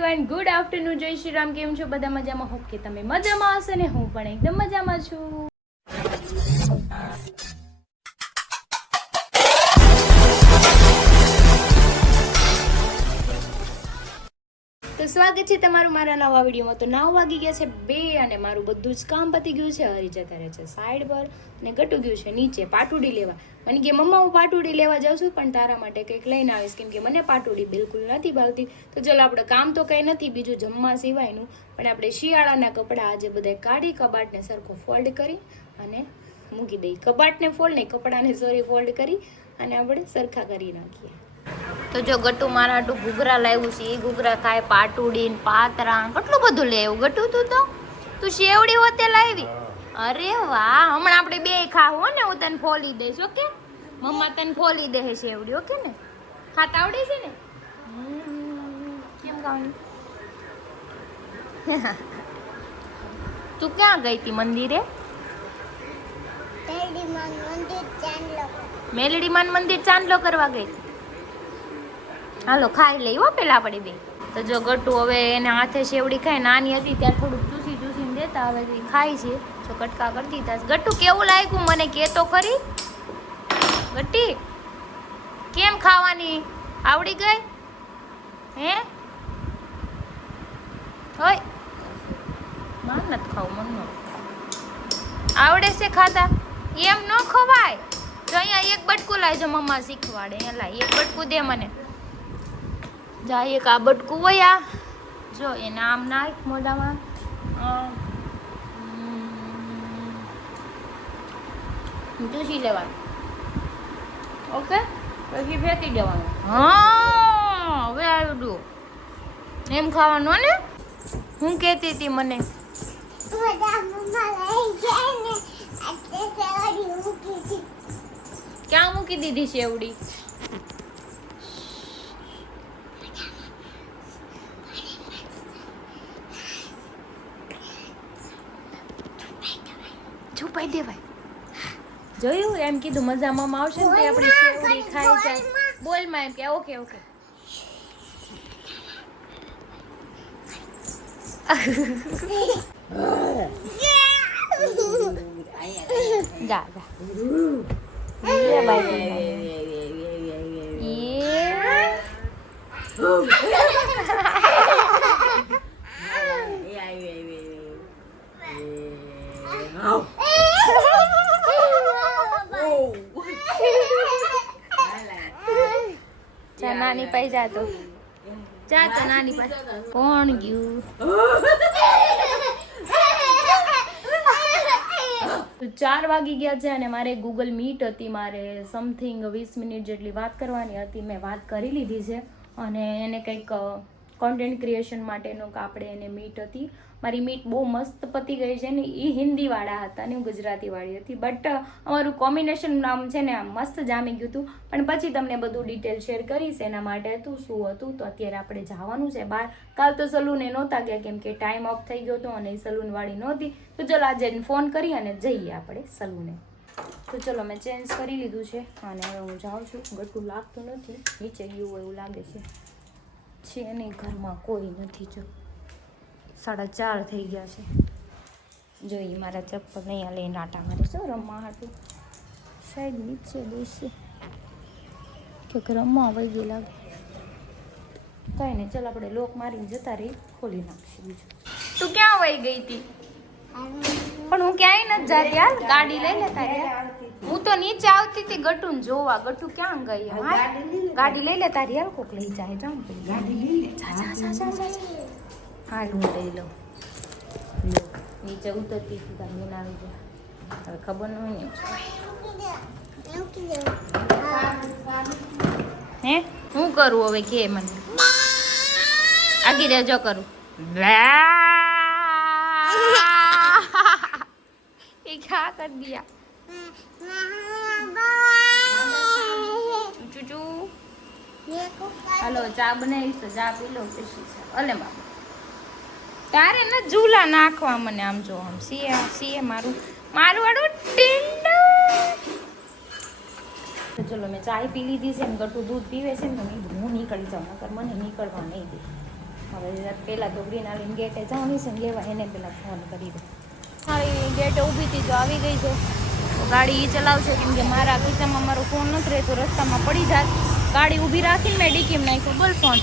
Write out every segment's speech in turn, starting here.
Everyone, good afternoon, જય શ્રી રામ. કેમ છો બધા? મજામાં? હોપ કે તમે મજામાં હશો ને હું પણ એકદમ મજામાં છું. તો સ્વાગત છે તમારું મારા નવા વિડીયોમાં. તો 9 વાગી ગયા છે 2 અને મારું બધું જ કામ પતી ગયું છે. હરી જતા રહે છે સાઈડ પર અને ગટુ ગયું છે નીચે પાટુડી લેવા. મને કે મમ્મા હું પાટુડી લેવા જાઉં છું પણ તારા માટે કંઈક લઈને આવીશ, કેમ કે મને પાટુડી બિલકુલ નથી ભાવતી. તો ચલો આપણે કામ તો કંઈ નથી બીજું જમવા સિવાયનું, પણ આપણે શિયાળાના કપડાં આજે બધા કાઢી કબાટને સરખો ફોલ્ડ કરી અને મૂકી દઈએ. કબાટને ફોલ્ડ નહીં, કપડાને ફોલ્ડ કરી અને આપણે સરખા કરી નાખીએ. તો જો ગટુ મારા હાટું ઘૂઘરા લાવ્યું છે. એ ઘૂઘરા ખાય, પાટુડી ને પાતરા કેટલું બધું લે એવું. ગટુ તું શેવડી હોતે લાવી? અરે વાહ, હમણાં આપણે બે ખાવું ને, હું તને ફોલી દઈશ. ઓકે મમ્મા તને ફોલી દે શેવડી. ઓકે ને? ખાતા આવડે છે ને? કેમ ખાવાની? તું ક્યાં ગઈ હતી મંદિરે? મેલડીમાન મંદિર ચાંદલો કરવા ગઈ હતી. હાલો ખાઈ લઈ હો પેલા આપણે બે. તો જો ગટુ હવે એના હાથે શેવડી ખાય. નાની હતી ત્યારે થોડુંક ચૂસીને દેતા, હવે એ ખાય છે. જો કટકા કરી દીધા. ગટુ કેવું લાગ્યું મને કે તો ખરી. ગટ્ટી કેમ ખાવાની આવડી ગઈ હે? હોય માર નથી ખાવું, મનનો આવડે છે ખાતા. એમ ન ખવાય. જો અહીંયા એક બટકું લાવજો, મમ્મા શીખવાડે. અહીંયા લાય એક બટકું દે મને. જા એક આ બટકું હોય આ જો એને આમ નાખ મોઢામાં. ચૂસી લેવાનું. ઓકે પછી ફેંકી દેવાનું. હા હવે આવડું એમ ખાવાનું ને. હું કહેતી હતી મને ક્યાં મૂકી દીધી શેવડી? છુપાઈ દેવાય. જોયું એમ કીધું મજામાં આવશે ને તે આપણી શેવડી ખાઈ જાય. બોલમાં એમ કે ઓકે ઓકે. જા જા લે બાઈ. જા નાની પાઈ જા તો. જા તો નાની પાસે. કોણ ગયું? 4 વાગી ગયા છે અને મારે ગૂગલ મીટ હતી. મારે સમથિંગ 20 મિનિટ જેટલી વાત કરવાની હતી. મેં વાત કરી લીધી છે અને એને કંઈક કોન્ટેન્ટ ક્રિએશન માટેનું આપણે એને મીટ હતી. મારી મીટ બહુ મસ્ત પતી ગઈ છે ને. એ હિન્દીવાળા હતા ને હું ગુજરાતીવાળી હતી, બટ અમારું કોમ્બિનેશન નામ છે ને મસ્ત જામી ગયું હતું. પણ પછી તમને બધું ડિટેલ શેર કરીશ એના માટે હતું શું હતું. તો અત્યારે આપણે જવાનું છે બહાર. કાલ તો સલૂને નહોતા ગયા કેમ કે ટાઈમ ઓફ થઈ ગયો હતો અને સલૂનવાળી નહોતી. તો ચલો આજે ફોન કરી અને જઈએ આપણે સલૂને. તો ચલો મેં ચેન્જ કરી લીધું છે અને હવે હું જાઉં છું. ગટું લાગતું નથી, નીચે ગયું એવું લાગે છે નહીં. ઘરમાં કોઈ નથી. જો 4:30 થઈ ગયા છે. જોઈ મારા ચપ્પલ અહીંયા લઈને આટા મારે શું રમવા હાટું. સાઈડ નીચે બેસી કે રમવા વહી ગઈ લાગે. કાંઈ નહીં, ચાલ આપણે લોક મારીને જતા રહી, ખોલી નાખશું. બીજું તું ક્યાં વહી ગઈ હતી? પણ હું ક્યાંય નથી જાતી યાર. ગાડી લઈ લેતા યાર. હું તો નીચે આવતી હતી ગટુને જોવા. ગટુ ક્યાં ગઈ? ગાડી લઈ લેતા યાર. કોક લઈ જાય. જાઉં ગાડી લઈ લે. હાલ હું લઈ લઉં. નીચે ઉતરતી હતી તમે આવી ગયા. હવે ખબર ન હોય હે હું કરું હવે કે મને આગી રહેજો કરું. એ ક્યાં કરી દિયા? હાલો ચા બનાવીશ તો ચા પી લો પછી. અલે બાબા તારે ને ઝૂલા નાખવા મને. આમ જો આમ સીએ મારું વાળું ટીંડ. તો ચલો મેં ચાય પી લીધી છે ને ગટુ દૂધ પીવે છે ને તો હું નીકળી જાઉં, નકર મને નીકળવા નહીં દે. હવે પહેલાં તો ગ્રીન આવીને ગેટે જવાની છે ને લેવા, એને પહેલાં ફોન કરી દો. મારી ગેટે ઊભી હતી તો આવી ગઈ છે. તો ગાડી એ ચલાવશે કેમ કે મારા ખીચામાં મારો ફોન નથી રહેતો, રસ્તામાં પડી જાય. ગાડી ઊભી રાખીને મેં ડીકીમાં નાખ્યો. બોલ ફોન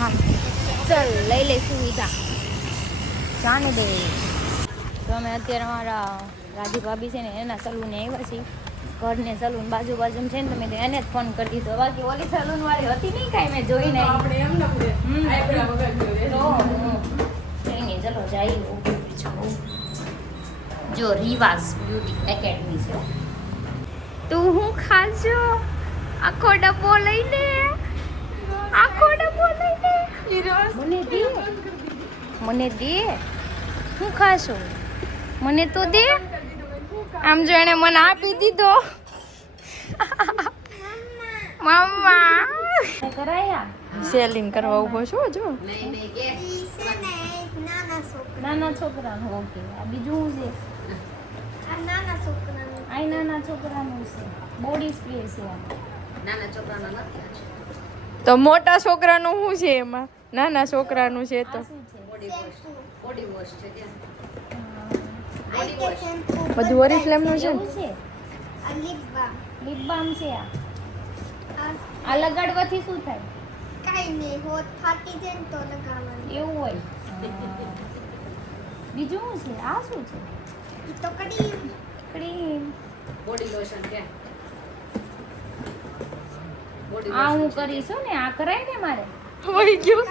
હા ચાલ લઈ લે સુવિધા જાને દે. તો અમે અત્યારે અમારા રાજી ભાભી છે ને એના સલૂને આવ્યા છીએ. ઘરને સલૂન બાજુ બાજુમાં છે ને, તમે એને જ ફોન કરી દીધો. બાકી ઓલી સલૂન વાળી હતી નહીં કાંઈ, મેં જોઈ નહીં. ચલો જાય. જો રિવાઝ બ્યુટી એકેડમી છે. તું હું ખાજો આખો ડબ્બો લઈને, આખો ડબ્બો લઈને મને દે હું ખાશો, મને તો દે. આમ જો એને મને આપી દીધો. મમ્મા કરાયા સેલિંગ કરવા ઉભો છો. જો નાના છોકરાનું. ઓકે આ બીજું શું છે? નાના છોકરાનું છે બોડી સ્પ્રે છે. નાના છોકરાનું નથી. તો મોટા છોકરાનું શું છે એમાં? નાના છોકરાનું છે તો બોડી વોશ છે. બધું ઓરિફ્લેમનું છે. લિપ બામ છે. આ લગાડવાથી શું થાય? કાઈ નહીં હોત ફાટી જાય ને તો લગાવવાનું એવું હોય. બીજું શું છે? આ શું છે? ઈ તો ક્રીમ બોડી લોશન કે આ હું કરીશું ને. આ કરાય ને મારે. ઓય ગયો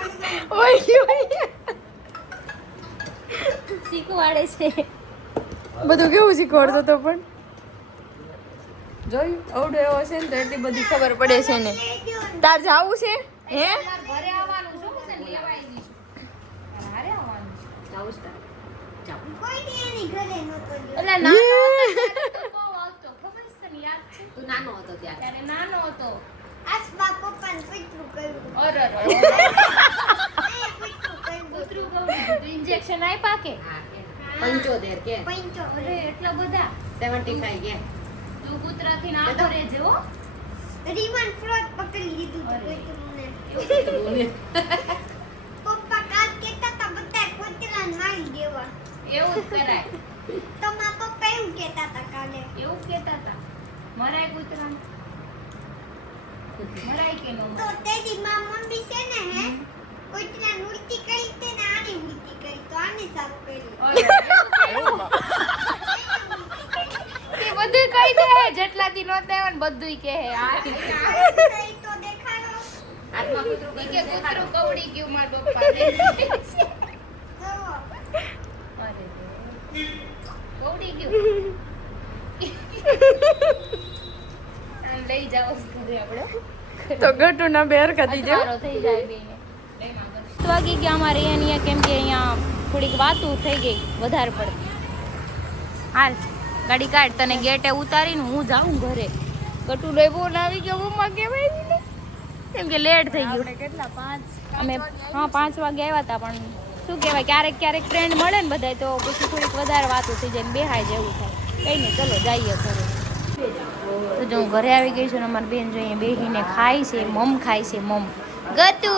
શીખવાડે છે બધું. કેવું શીખવાડતો તો પણ જોયું અવડો એવો છે ને તો એટલી બધી ખબર પડે છે ને. તાર જાવું છે હે? ઘરે આવવાનું શું છે? લેવા આવી છું. ઘરે આવવાનું છે. જાઉં છે જાઉં. કોઈ દી એની ઘરે નતો ગયો. એટલે નાનો હતો તો બહુ આવતો. ખબર છે તને? યાદ છે? તું નાનો હતો ત્યારે. ત્યારે નાનો હતો. આસબા પપ્પાને કૂતરું કર્યું. અરે કૂતરું કહું ઇન્જેક્શન આપ્યા કે? હા કે 75 કે પંચો અરે એટલા બધા. 75 કે તું કૂતરાથી ના કરે જેવો. રીવન ફ્લોટ પકડી લીધું હતું કૂતરુંને. પપ્પા કાલ કહેતા હતા બધા કૂતરાને મારી દેવા. એવું જ કરાય. તો મારા પપ્પા એવું કહેતા હતા કાલે. એવું કહેતા હતા. મરાય કૂતરા મરાય કે નો તો તેદી માં મમ્મી છે ને હે કૂતરાને ઉલટી કરી તે ને આને ઉલટી કરી તો આને સારું કર્યું. એ બધું કહી દે જેટલા દી નહોતા આવ્યા ને બધું કહે. આ સહી તો દેખાડો. હાથમાં કૂતરું કે કે કૂતરું કવડી ગયું માર પપ્પાને. જોવો. અરે કવડી ગયું. આમ લઈ જાઓ ઘરે આપણે. તો ગટુના બે હરકતી જો. અથવારો થઈ જાય બેને. તો વાગી ગયા અમારે અહીંયા કેમ કે અહીંયા થોડીક વાતું થઈ ગઈ વધારે પડતી. હાલ ગાડી કાઢ, તને ગેટે ઉતારીને હું જાઉં ઘરે. ગટુ લઈ ફોન આવી ગયો મમ્મા કહેવાય ને કેમ કે લેટ થઈ ગયું. કેટલા 5 અમે 5 વાગે આવ્યા હતા પણ શું કહેવાય ક્યારેક ફ્રેન્ડ મળે ને બધા તો પછી થોડીક વધારે વાતો થઈ જાય ને બેહાય જેવું થાય. કંઈ નહીં ચલો જઈએ ઘરે. તો જો હું ઘરે આવી ગઈ છું ને અમારી બેન જો અહીંયા બેહીને ખાય છે. મમ ખાય છે. મમ ગતુ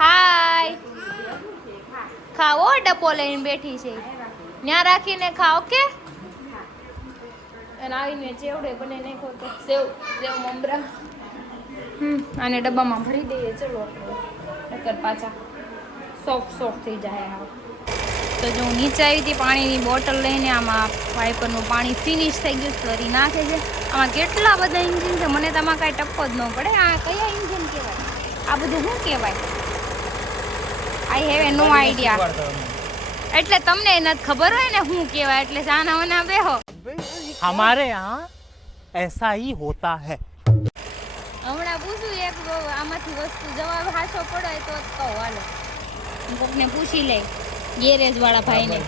હાય ખાઓ. ડબ્બો લઈને બેઠી છે ત્યાં રાખીને ખાઓ કે. અને આવીને ચેવડે બને નાખો તો સેવ મમરા. આને ડબ્બામાં ભરી દઈએ. ચલો નકર પાછા સોફ્ટ થઈ જાય. હા તો જો હું નીચે આવી હતી પાણીની બોટલ લઈને, આમાં વાઇપરનું પાણી ફિનિશ થઈ ગયું. ફરી નાખે છે. આમાં કેટલા બધા ઇન્જિન છે મને તો આમાં કાંઈ ટપ્પો જ ન પડે. આ કયા ઇન્જિન કહેવાય? આ બધું શું કહેવાય? I have no idea. એટલે તમને નથી ખબર હોય ને શું કહેવાય એટલે સાના વના બેહો. हमारे यहाँ ऐसा ही होता है. હમણાં પૂછું એક આમાંથી વસ્તુ જવાબ હાચો પડે તો જ કહો. હાલો કોકને પૂછી લે ગેરેજ વાળા ભાઈને.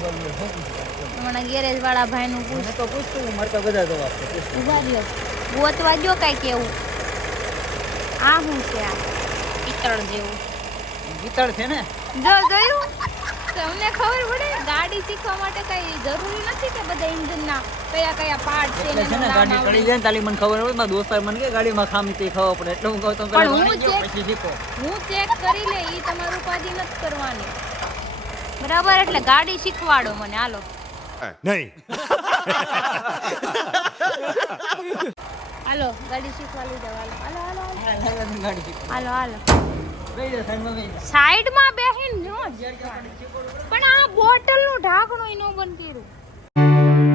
હમણાં ગેરેજ વાળા ભાઈનું પૂછ તો પૂછતું મારે તો બધા જવાબ છે. ઉભા રહ્યો ગોતવા જો કાંઈ કેવું. આ શું છે? આ પિત્તળ જેવું ગીતળ છે ને. જો જોયું તમને ખબર પડે ગાડી શીખવા માટે કઈ જરૂરી નથી કે બધા ઇન્જિનના કયા કયા પાર્ટ છે એટલે છે એનું ને નામ ગાડી આવડે. ચડી જાય ને તાલી મને ખબર હોય મારા દોસ્તાર મને કે ગાડીમાં ખામી તે ખબર પડે એટલે હું કહું તમે પણ પહેલા હું ભણી જાઓ, check- પછી શીખો. હું ચેક કરી લે ઈ તમારું ઉપાધિ નથી કરવાની બરાબર એટલે ગાડી શીખવાડો મને હાલો હાલો ગાડી શીખવા લઈ જાવ હાલો હાલો હાલો ગાડી શીખો. હાલો હાલો બેહી જા, સાઈડમાં બેહી જા. સાઈડમાં બેહીને જો પણ આ બોટલનું ઢાંકણું ય ન બંધ કર્યું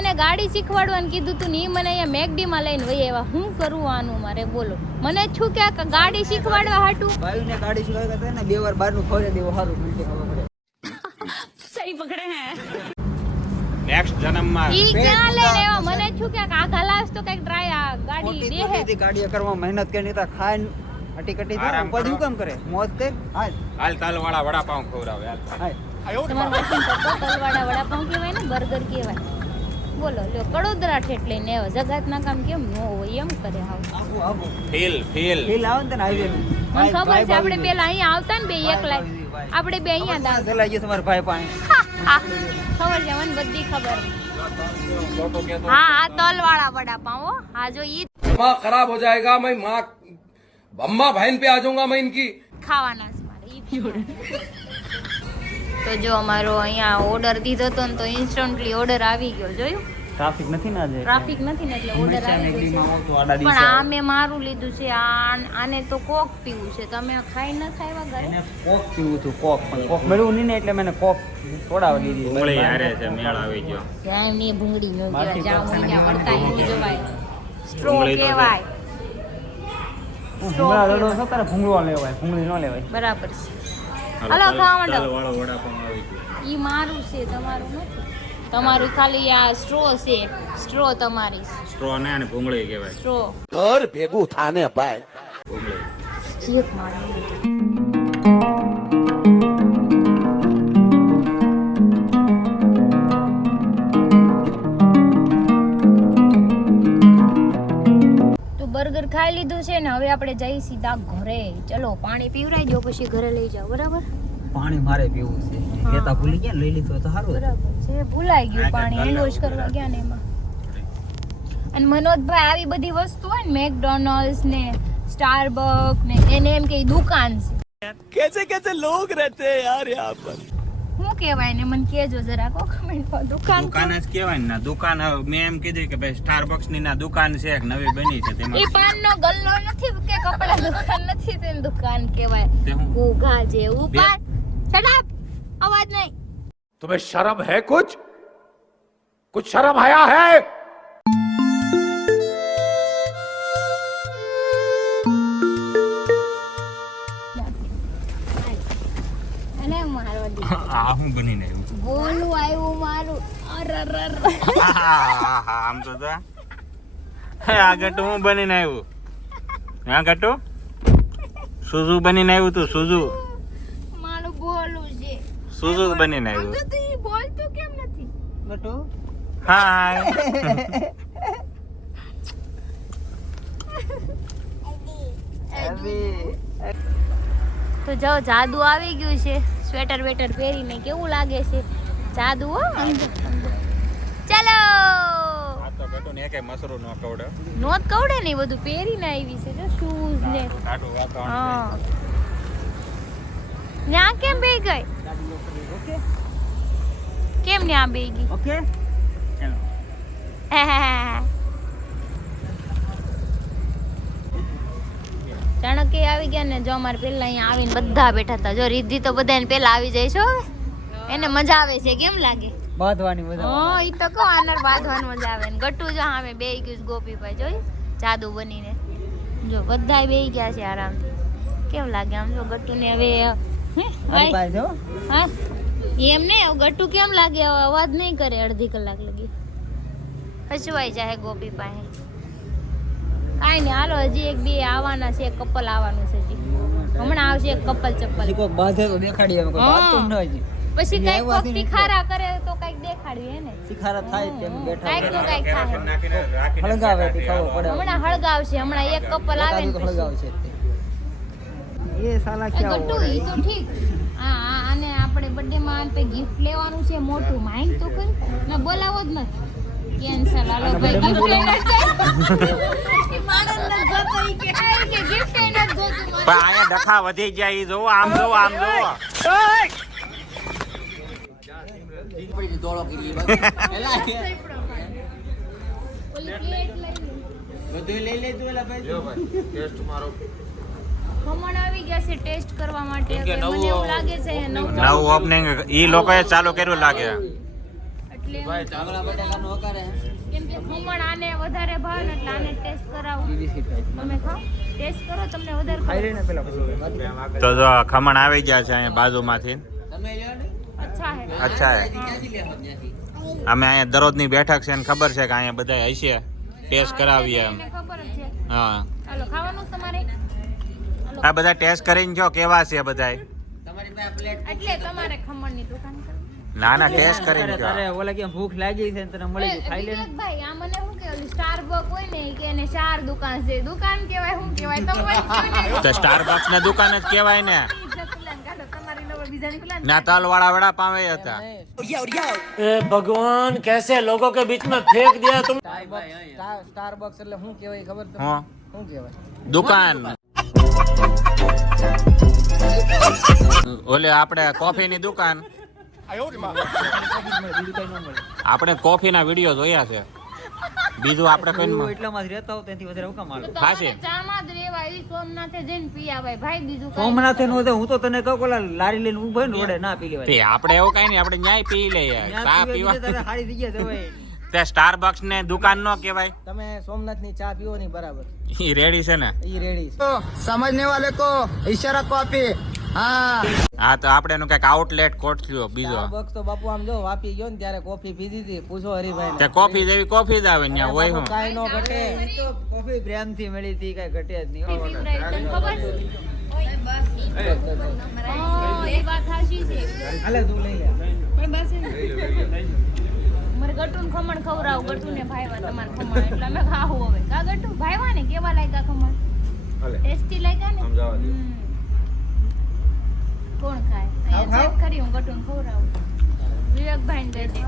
એને ગાડી શીખવાડવાનું કીધું તું ને ઈ મને અહીંયા મેકડીમાં લઈને વહી આવ્યા હું કરું આનું મારે બોલો મને છું કે આ ગાડી શીખવાડવા હાટું ભાઈને ગાડી શીખવાડતા હતા ને 2 વાર બહારનું ખવડાવી દેવું સારું ઉલટી ખબર પડે. નેક્સ્ટ જન્મમાં ઈ ક્યાં લઈને આવ્યા મને છું કે આ ગલાસ તો કઈક ટ્રાય આ ગાડી મોટી દેહે મોટી ગાડીઓ કરવા મહેનત કરી તો ખાઈને હટી કટી આરામ ઉપાધિ કરો. હું કામ કરે મોજ કર હાલ હાલ તાલ વાળા વડાપાઉં ખવડાવે હાલ હાલ તમારું વાસણ કરતો તલવાડા વડાપાઉં કહેવાય ને બર્ગર કહેવાય બોલો લ્યો કડોદરા ઠેઠ લઈને આવ્યા જગાતના કામ કેમ ન હોય એમ કરે હાવ આવું આવું ફીલ ફીલ આવે ને તને હાઈવે મને ખબર છે આપણે પેલા અહીંયા આવતા ને બે એકલા આપણે બે અહીંયા દાવ પેલા ગયો તમારા ભાઈ પાસે ખબર છે મને બધી ખબર હા આ તલવાળા વડાપાઉં હો હા જો ઈ माँ खराब हो जाएगा मैं माँ अम्मा बहन पे आ जाऊंगा मैं इनकी ખાવાના છે મારે ઈ તો જો અમારો અહીંયા ઓર્ડર દીધો તો ને તો ઇન્સ્ટન્ટલી ઓર્ડર આવી ગયો જોયું ટ્રાફિક નથી ને આજે ટ્રાફિક નથી ને એટલે ઓર્ડર આવી ગયો છે આવતું આડા પણ દિવસે આ મેં મારું લીધું છે આને તો કોક પીવું છે તમે ખાઈ ન ખાવા ઘરે એને કોક પીવું હતું કોક પણ કોક મળ્યું નહીં ને એટલે મેં એને કોક છોડાવી દીધી ભૂંગળી હારે છે મેળ આવી ગયો ત્યાં ની ભૂંગળી નો મારથી કહેવાય જામ કોક ત્યાં વળતા એવું જવાય સ્ટ્રો ભૂંગળી તો કહેવાય ભૂંગળા રડો છો તારે ભૂંગળો લેવાય ભૂંગળી ન લેવાય બરાબર છે હાલો ખાવા માંડો વાળો વડાપાઉં આવી ગયો ઈ મારું છે તમારું નથી તમારું ખાલી આ સ્ટ્રો છે સ્ટ્રો તમારી સ્ટ્રો ને અને ભૂંગળી કહેવાય સ્ટ્રો घर भेगू थाने पाए ભૂંગળી એક મારું તો બર્ગર ખાઈ લીધું છે ને હવે આપણે જઈ સીધા ઘરે ચલો પાણી પીવરાઈ દો પછી ઘરે લઈ જાઓ બરાબર પાણી મારે પીવું છે લેતા ભૂલી ગયા લઈ લીધું તો સારું બરાબર છે ભૂલાઈ ગયું પાણી હેન્ડ વોશ કરવા ગયા ને એમાં અને મનોજભાઈ આવી બધી વસ્તુ હોય ને મેકડોનલ્ડ્સ ને સ્ટારબક ને એને એમ કે ઈ દુકાન છે कैसे कैसे लोग रहते हैं यार यहाँ पर શું કહેવાય ને મને કહેજો જરા કો કમેન્ટમાં દુકાન દુકાન જ કહેવાય ને ના દુકાન મેં એમ કીધું કે ભાઈ સ્ટારબક્સ ની ના દુકાન છે એક નવી બની છે એ તેમાં પાનનો ગલ્લો નથી કે કપડા દુકાન નથી તેની દુકાન કહેવાય તે હું ઘૂઘા જેવું પાન શટ અપ અવાજ નહીં तुम्हें शर्म है कुछ शर्म आया है અને મારો દી આ હું બનીને આવ્યું બોલું આવ્યું મારું અરરર આમ તો આ ગટુ હું બનીને આવ્યું હા ગટુ સુઝુ બનીને આવ્યું તું સુઝુ મારું બોલું છે સુઝુ બનીને આમ આવ્યું તો તું ઈ બોલતું કેમ નથી ગટુ હાય તો જો જાદુ આવી ગયું છે સ્વેટર વેટર પહેરીને કેવું લાગે છે જાદુ હો ચાલો આ તો ગટુ ને એકે મસરો નો કવડે નોત કવડે ને ઈ બધું પહેરીને આવી છે જો શૂઝ ને કાટું વાતાવરણ હા ન્યા કેમ બે ગઈ ઓકે કેમ ન્યા બે ગઈ ઓકે ચાણક્ય આવી ગયા ને જો અમારે પેલા અહીંયા આવીને બધા બેઠા હતા જો રિદ્ધિ તો બધાને પેલા આવી જાય છે હવે એને મજા આવે છે કેમ લાગે બાંધવાની મજા હા ઈ તો કહો આનર બાંધવાની મજા આવે ને ગટ્ટુ જો સામે બેહી ગયું છે ગોપીભાઈ જોઈ જાદુ બનીને જો બધાય બેહી ગયા છે આરામથી કેમ લાગે આમ જો ગટ્ટુ ને હવે હે ભાઈ ભાઈ જો હા એમ નહીં હવે ગટ્ટુ કેમ લાગે હવે અવાજ નહીં કરે અડધી કલાક લગી હસવાઈ જાય ગોપી પાસે કાંઈ નહીં, હાલો હજી એક બે આવવાના છે, એક કપલ આવવાનું છે હજી. હમણાં આવશે એક કપલ ચપ્પલ. હજી કોઈક બાંધે તો દેખાડીએ અમે, કોઈ બાંધતું ન હજી. પછી હજી કઈક આવ્યા કોક નથી ને તિખારા કરે તો કઈક દેખાડ્યું હે ને. શિખારા થાય તેમ બેઠા કઈક નું કઈક થાય. હળગાવે તે ખબર પડે. હમણાં હળગાવશે, હમણાં એક કપલ આવે ને તો પછી. હળગાવશે તે. એ સાલા એ ક્યાં ગટ્ટુ, ઓળે? ઈ તો ઠીક. આને આપણે બર્થડે માં આને ગિફ્ટ લેવાનું છે મોટું, માઇન્ડ તો કરી ને બોલાવો જ નથી. કેન્સલ. હાલો ભાઈ, gift લઈને જ જાય. ઈ માણસ ને જોતો ઈ કે gift લઈને જ જોતું મારે. પણ અહીંયા ડખા વધી ગયા ઈ જોવો, આમ જોવો, આમ જોવો. ઓલી plate લઈ લે. ખમણ આવી ગયા છે ટેસ્ટ કરવા માટે. હવે મને એવું લાગે છે નવું નવું ઓપનિંગ ઈ લોકોએ ચાલુ કર્યું લાગે. એટલે કેમ કે ખમણ આને વધારે ભાવે ને એટલે આને ટેસ્ટ કરાવું. તમે ખાઓ, ટેસ્ટ કરો, તમને વધારે ખાઈ ભાવે. લે ને પેલા પછી. તો જો ખમણ આવી ગયા છે અહીંયા બાજુમાંથી. અચ્છા હે. અચ્છા હે. અમે અહીંયા દરરોજની બેઠક છે ને ખબર છે કે અહીંયા બધા હશે, ટેસ્ટ કરાવીએ એમ. એને ખબર જ છે. હા, હાલો ખાવાનું છે તમારે. હાલો. આ બધા ટેસ્ટ કરીને જો કેવા છે બધાય. એટલે તમારે ખમણની દુકાન કરવી. ના ના, ટેસ્ટ કરીને જો. તારે ઓલા કેમ ભૂખ લાગી છે ને તને મળી ગયું, ખાઈ લે ને. ભાઈ આ મને શું કે ઓલી સ્ટારબક હોય ને ઈ કે એને 4 દુકાન છે. દુકાન કહેવાય શું કહેવાય તમારી? તો સ્ટારબક્સ ને દુકાન જ કહેવાય ને. તમારી નવો બીજાની પ્લાન. ના તલ વાળા વડા પાવે હતા. સ્ટારબક્સ એટલે શું કહેવાય ખબર તમને? હા, શું કહેવાય? દુકાન. ઓલે આપણે કોફી ની દુકાન. બીજું કઈ ન મળે. આપણે કોફી ના વિડીયો જોયા છે, બીજું આપણે કઈ તું એટલામાં જ રહેતા હો ત્યાંથી વધારે હું કામ આવે? ખાસી. ચામાં જ રેવા. ઈ સોમનાથે જઈને પી આવાય ભાઈ, બીજું કાંઈ સોમનાથે નો હું તો તને કહું ઓલા લારી લઈને ઊભો ને રોડે ના પી લેવાય. આપણે એવું કઈ નહીં, આપણે ન્યાય પી લઈએ. ત્યાં ચા પીવે પીવા બીજે તારે હારી જગ્યા જવાય. તે સ્ટારબક્સ ને દુકાન નો કહેવાય. તમે સોમનાથ ની ચા પીવો ની બરાબર, ઈ રેડી છે ને. ઈ રેડી છે. સમજને વાલે કો ઈશારા કોપી. હા, હા, તો આપણે એનું કઈક આઉટલેટ કોટ થયો બીજો. સ્ટારબક્સ તો બાપુ આમ જો વાપી ગયો ને ત્યારે કોફી પીધી હતી. પૂછો હરીભાઈ તે કોફી જેવી કોફી જ આવે ત્યાં હોય હું. કાઈ નો ઘટે. કોફી પ્રેમથી મળી હતી, કઈ ઘટે જ નહીં. પીવડાવી. તને ખબર છે? હા, એ વાત સાચી છે. હાલે તું લઈ લે. મારે ગટુન ખમણ ખવડાવું. ગટુને ભાઈવા તમારે ખમણ એટલે અમે ખાવું હવે. કા ગટુ ભાઈવા ને કેવા લાગ્યા ખમણ? ટેસ્ટી લાગ્યા ને? કોણ ખાય? અહીંયા ચેક કરી, હું ગટુન ખવડાવું. વિવેકભાઈ ને દઈ દે.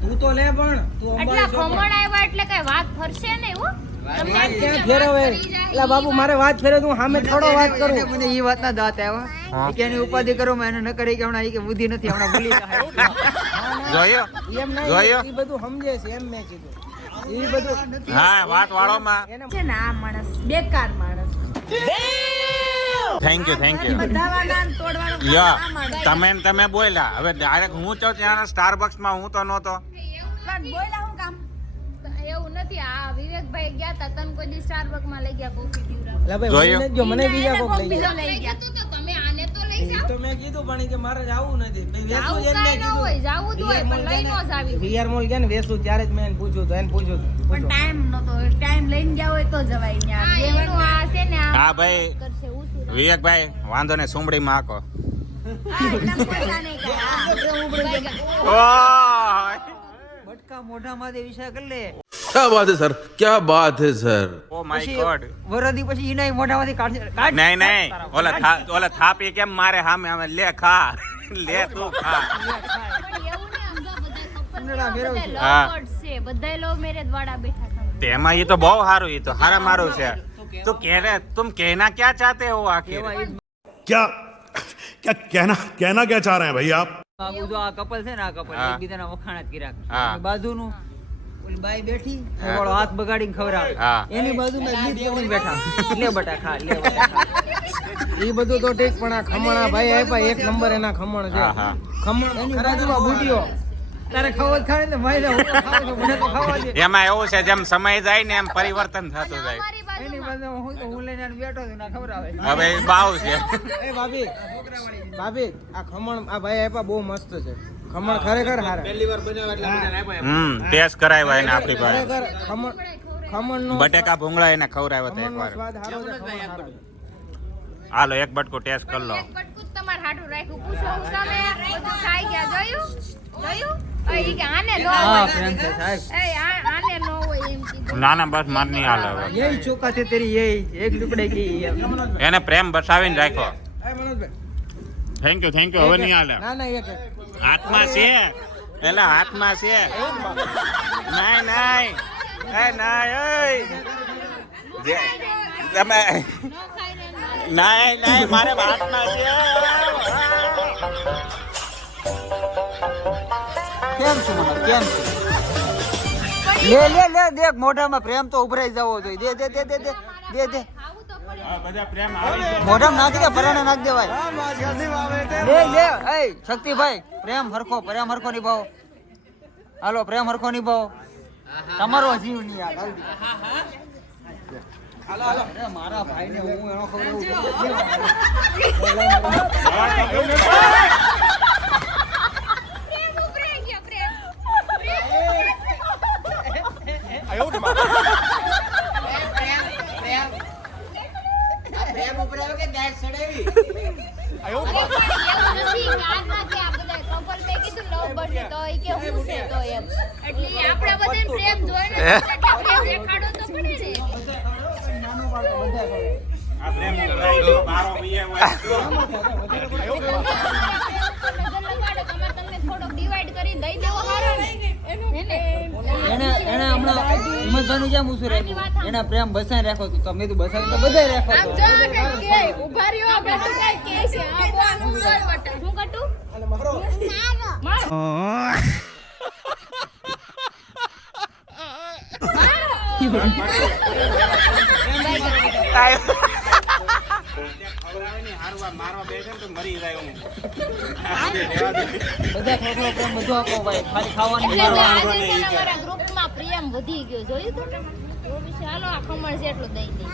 તું તો લે પણ તું એટલા ખમણ આવ્યા એટલે કઈ વાત ફરશે નહીં હો. તમને એમ ક્યાં બીજા ફેરવે? વાત કરી જાય. એલા બાપુ મારે વાત ફેરે, તું સામે થોડો વાત કરું. મને ઈ વાત ના દાંત હા. આવ્યા કે એની ઉપાધિ કરું મેં એને ન કરી કે હમણાં ઈ કે બુદ્ધિ નથી, હમણાં ભૂલી જાય. જોયો એમ નહીં, જોયો? ઈ બધું સમજે છે એમ મેં કીધું. ઈ બધું હા, વાત વાળો માં. છે ને આ માણસ બેકાર માણસ, થેન્ક યુ, થેન્ક યુ. બધાવાના ને તોડવાનો કામ યા, આ માણસ. તમે બોલ્યા. હવે ડાયરેક્ટ હું તો ત્યાં સ્ટારબક્સ માં હું તો નહોતો. પણ બોયલા હું કામ? એવું નથી. આ વિવેકભાઈ ગયા તા, તને કોઈ દી સ્ટારબક માં લઈ ગયા કોફી પીવડાવવા. એટલે ભાઈ જોયો? મને જ જો, મને બીજા એને કોક કોક લઈ બીજો ગયા. લઈ ગયા. કીધું તો તમે આને તો લઈ જાઓ. તો મેં કીધું પણ કે મારે જાવું નથી. જાવું કાંઈ ન હોય, જાવું જ હોય, પણ લઈ નો જ આવી. વીઆર મોલ ગયા ને વેસુ ત્યારે જ મેં એને પૂછ્યું તો એને પૂછ્યું પણ ટાઈમ નતો, ટાઈમ લઈને ગયા હોય તો જવાય ન્યા. હા, એનું આ છે ને આ હા ભાઈ, કરશે ઉસુર. વિવેકભાઈ વાંધો ને સુમડી માં હાકો. હા, એટલા પૈસા નહીં ગયા. ઓય, બટકા મોઢામાંથી વિષય કરી લે. क्या बात है सर, क्या बात है સર. Oh my god. વરદી પછી ઈનાય મોઢામાંથી કાઢ. નહીં નહીં, ઓલા થાપી કેમ મારે સામે આવે? લે ખા, લે તું ખા. પણ એવું નહીં, સમજો બધા couple ઉંદરડા ફેરવશે. બધા હા. lovebirds છે, બધા લવ મેરેજ વાળા બેઠા છે. તેમાં એ તો બહુ સારું, એ તો હારા મારું છે. તું तुम कहना क्या चाहते हो आखिर? क्या क्या कहना क्या चाह रहे हैं भाई आप? બાબુ જો આ કપલ છે ને, આ કપલ હા. એકબીજાના વખાણ જ કર્યા કરે. હા. અને બાજુનું ઓલી બાઈ બેઠી, હા. ઓલો હાથ બગાડીને ખવડાવે. હા. એની બાજુમાં ગીત ગાઈને બેઠા. લે બટા ખા, લે બટા ખા. ઈ બધું તો ઠીક, પણ આ ખમણ આ ભાઈ આપ્યા, એક નંબર એના ખમણ છે. હા, હા. ખમણ એની બાજુમાં બુટીઓ. તારે ખાવો જ ખાય ને ભાઈ, હું તો ખાઉં છું, મને તો ખાવા દે. એમાં એવું છે, જેમ સમય જાય ને એમ પરિવર્તન થતું જાય. અમારી એની બાજુમાં બાજુમાં હું લઈને આને બેઠો છું, ના ખવડાવે. હવે એ બાવ છે. એ ભાભી આ ખમણ આ ભાઈ આપ્યા બહુ મસ્ત છે. ખમણ ખરેખર હારા. ટેસ્ટ કરાવ્યા એને આપણી પાસે. ખરેખર ખમણનો બટેકા ભૂંગળા એને ખવડાવ્યા હતા ખમણનો એકવાર. સ્વાદ સારો છે, ખમણ સારા છે. હાલો એક બટકો ટેસ્ટ કરી લો. બટકું તમારે હાટું રાખ્યું પૂછો હું તમે બધું ખાઈ ગયા જોયું ઈ કે આને નો હા હોય પ્રેમ છે સાહેબ. આને નો હોય એમ કીધું ના ના બસ માર નહીં હાલે હવે. यही चौका थे तेरी यही एक टुकड़े की એને પ્રેમ બસાવીને રાખો. ए मनोज થેન્ક યુ હવે નહીં હાલે. ना ना एक હાથમાં છે એલા હાથમાં છે. નાય નાય એ નાય ઓય તમે નાય નાય મારે હાથમાં છે. કેમ છું મને કેમ છું લે લે લે દેખ મોઢામાં પ્રેમ તો ઉભરાઈ જવો જોઈએ દે દે દે દે દે દે દે બધા પ્રેમ આવી જાય. મોઢામાં નાખી દે પરાણે નાખ દેવાય લે લે એ શક્તિભાઈ પ્રેમ હરખો નિભાવો હાલો પ્રેમ હરખો નિભાવો તમારો જીવ નહીં આ જલ્દી હાલો હાલો અરે મારા ભાઈને હું એનો આ પ્રેમ ઉભરાઈ ગયો, બારો વીએ હોય. એને હમણાં હિંમતભાઈનું જેમ ઊંચું રાખ્યું એના પ્રેમ બસાઈ રાખો તો મેં તો બસાવી તો બધાય રાખો તો ઉભા રહ્યો બેટું કઈ કે છે હું કટું હારવા મારવા બેસે ને તો મરી જાય હું. બધા થોડો પ્રેમ બધું આપો ભાઈ ખાલી ખાવાનું ગ્રુપમાં પ્રેમ વધી ગયો જોયું તો વિશે હાલો આ ખમણ જેટલું દઈ દે